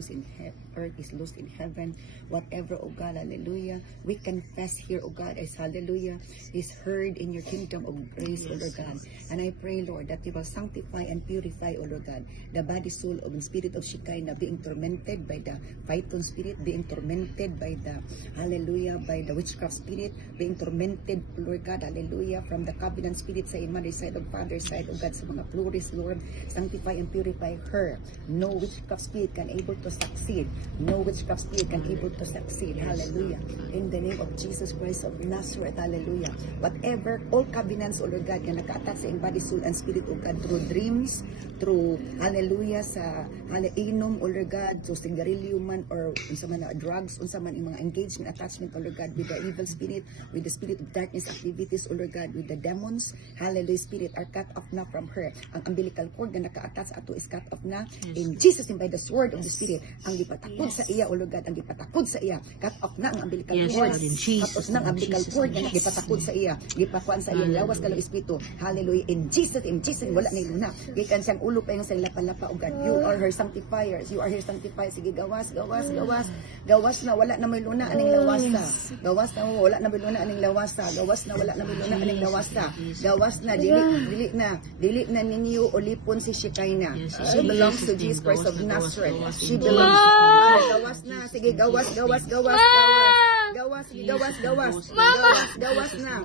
loose in earth is loose in heaven. Whatever, oh God, hallelujah, we confess here, oh God, as hallelujah, is heard in your kingdom of grace, oh Lord God. And I pray, Lord, that you will sanctify and purify, oh Lord God, the body, soul, of the spirit of Shekinah, being tormented by the Python spirit, being tormented by the, hallelujah, by the witchcraft spirit, being tormented, Lord God, hallelujah, from the covenant spirit sa mother's side of father's side, oh God, sa mga plurals, Lord, sanctify and purify her. No witchcraft spirit can able to succeed. No witchcraft spirit can able to succeed. Hallelujah. In the name of Jesus Christ of Nazareth, hallelujah. Whatever, all covenants, oh Lord God, na naka-attach sa iyong body, soul, and spirit, oh God, through dreams, through, hallelujah, sa inom, oh Lord God, so sigarilyo man, or unsa man na drugs, unsa man yung mga engagement, attachment, oh Lord God, with the evil spirit, with the spirit of darkness activities, oh Lord God, with the demons, hallelujah, spirit are cut off na from her. Ang umbilical cord na naka-attach ato is cut off na. In Jesus' name, by the sword of the spirit, ang gipatakod sa iya, O Lord God, ang gipatakod sa iya, cut off na ang umbilical cord, cut off na ang umbilical cord na gipatakod sa iya, gipakuan sa iya, lawas kalong espiritu, hallelujah, in Jesus' name, wala na iluna, gikan siyang ulo pa yung sa lapa-lapa, O God, you are her sanctifiers, you are her sanctifiers, sige, gawas na, wala na may luna, aning lawasa, gawas na, wala na may luna, aning lawasa, gawas na, wala na may luna, aning lawasa, gawas na, dili na ninyo ulipon si Shekinah. She belongs to Jesus Christ of Nazareth. She belongs. Gawas na. Sige, gawas. Gawas, sige, gawas na.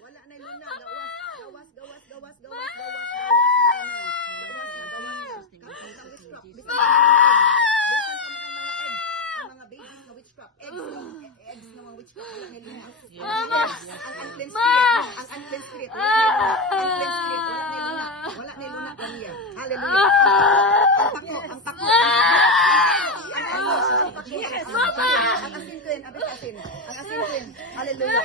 Wala na luna. Gawas. Eggs na mga witchcraft. Mama! Ang unclean spirit. Wala na luna kaniya. Hallelujah. Ang pako. Ang asin ko yun. Ang asin ko yun. Hallelujah.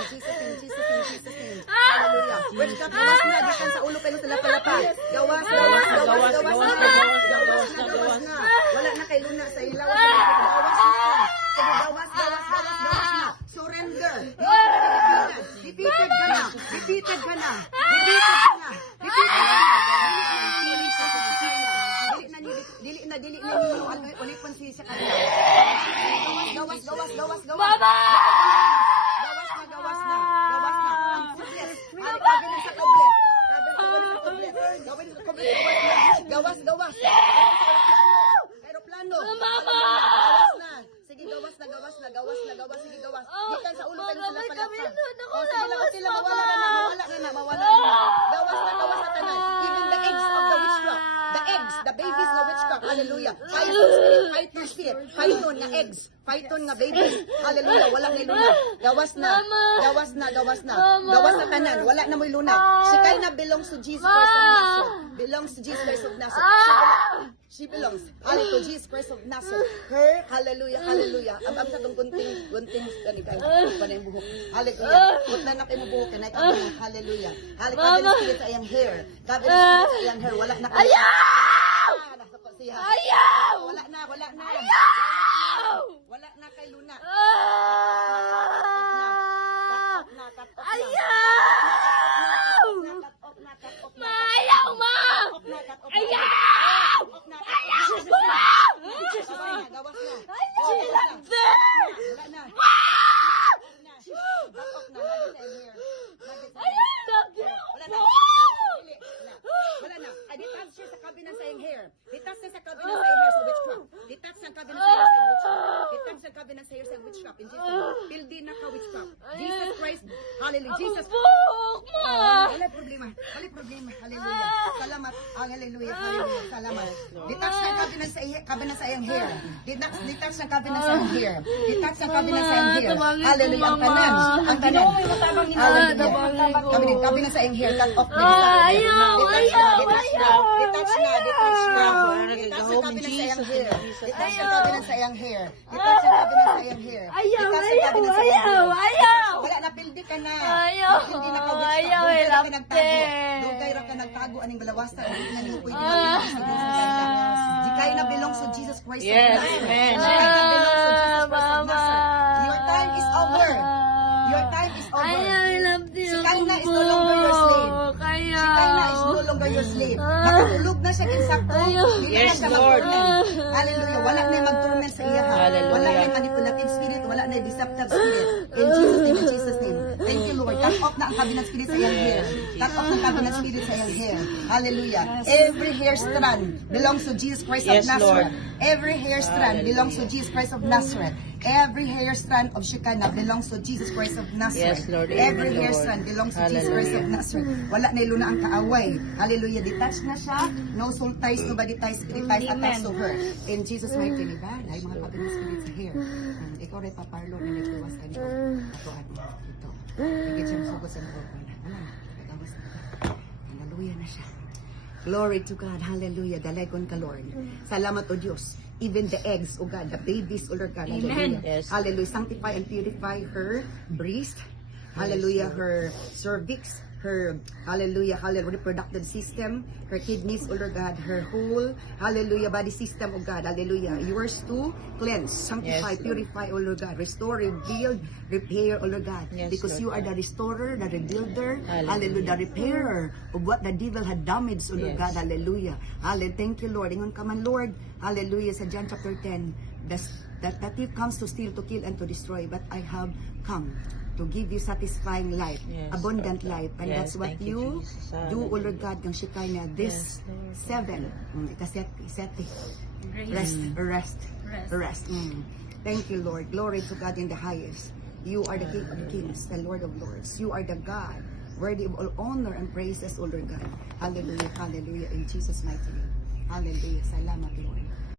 In Jesus' name. Hallelujah. Witchcraft, gawas na. Diyan sa ulo pero sa lapa-lapa. Gawas na. Wala na kay luna sa ilaw. Gawas na. Surrender. Defeated ka na. Dili na ninyo ulipon si sa kanila. Gawas. Mama! Gawas na. Ang kublet. Gabi na sa kublet. Gawas. Aeroplano. Mama! Gawas na. Sige, gawas. Gikan sa ulo kayo sa lapalapa. Sige, mawala na. Gawas na tanan. Even the eggs of the witchcraft. The babies na witchcraft. Hallelujah. Python spirit. Python na eggs. Python nga babies. Hallelujah. Walang niluna. Gawas na. Gawas na tanan. Wala na mo'y luna. Shekinah belongs to Jesus Christ of Nazareth. She belongs. Hallelujah to Jesus Christ of Nazareth. Her, hallelujah. Ang sa itong gunting, ganito, panay buhok. Hallelujah. Huwag na kayo mo buhok, kanay ka na, hallelujah. Hallelujah, spirit sa iyang hair. Wala na kayo. Ayaw! Wala na. Wala na kay luna. Cut off na. Ayaw, ma! Ayaw! Gawas na. Wala na. Detach siya sa cabinet sa iyong hair. Detach siya sa cabinet sa iyong hair sa witchcraft. Detach sa cabinet sa iyong witchcraft. In Jesus' name. Pildi na ka witchcraft. Jesus Christ. Hallelujah. Jesus. Wala problema. Hallelujah. Salamat. Hallelujah. Salamat. Detach sa cabinet sa iyong hair. Detach sa cabinet sa iyong hair. Hallelujah. Ang kanan. Hallelujah. Cabinet sa iyong hair. Cut off. Detach na. Detach sa iyong hair. Wala na, pildi ka na. Hindi na ka-witchcraft. Dugay ra ka nagtago aning balawasta. Hindi na niyo pwede Shekinah belongs to Jesus Christ of Nazareth. Shekinah belongs to Jesus Christ of Nazareth. Your time is over. to your slave. Nakatulog na siya kinsakto. Hindi na Yes, siya Lord. mag-torment. Hallelujah. Wala na yung mag-torment sa iya. Hallelujah. Wala na yung manipulative spirit. Wala na yung deceptive spirit. In Jesus' name, in Jesus' name. Thank you, Lord. Cut off na ang cabinet spirit sa iyang hair. Cut off ang cabinet spirit sa iyang hair. Hallelujah. Every hair strand belongs to Jesus Christ of Yes, Nazareth. Lord. Every hair strand belongs to Jesus Christ of Nazareth. Every hair strand of Shekinah belongs to Jesus Christ of Nazareth. Yes, Lord. Every Amen, hair Lord. strand belongs to Jesus Christ of Nazareth. Wala na iluna ang kaaway. Hallelujah. Detached na siya. No soul ties, nobody ties, spirit ties attached to her. In Jesus' mighty name, ba? Ay, mga cabinet spirit sa hair. Ikaw rin paparlo na nagtuwas ka niyo. Ito, ito. Higit siya masugod sa mga wala. Katawas na. Hallelujah na siya. Glory to God. Hallelujah. Dalagon ka, Lord. Salamat, O Diyos. Even the eggs, O God, the babies, O Lord God. Hallelujah. Yes. Hallelujah. Sanctify and purify her breast. Hallelujah. Her cervix. Her, hallelujah, hallelujah, reproductive system, her kidneys, O Lord God, her whole, hallelujah, body system, O God, hallelujah. Yours to cleanse, sanctify, Yes, Lord. purify, O Lord God, restore, rebuild, repair, O Lord God. Yes, Because you Lord are the God. restorer, the rebuilder, Hallelujah. hallelujah, the repairer of what the devil had damaged, O Lord Yes. God, hallelujah. Hallelujah, thank you, Lord. Ingon ka man, Lord, hallelujah, sa John chapter 10, that thief comes to steal, to kill, and to destroy, but I have come to give you satisfying life, Yes, abundant Lord. life, and Yes, that's what thank you, you Jesus. do, O Hallelujah. Lord God, ng Shekinah, this Yes, Lord. 7, ikaseti, rest. Thank you, Lord. Glory to God in the highest. You are the King of kings, the Lord of lords. You are the God, worthy of all honor and praises, O Lord God. Hallelujah, hallelujah, in Jesus' mighty name. Hallelujah. Salamat, Lord.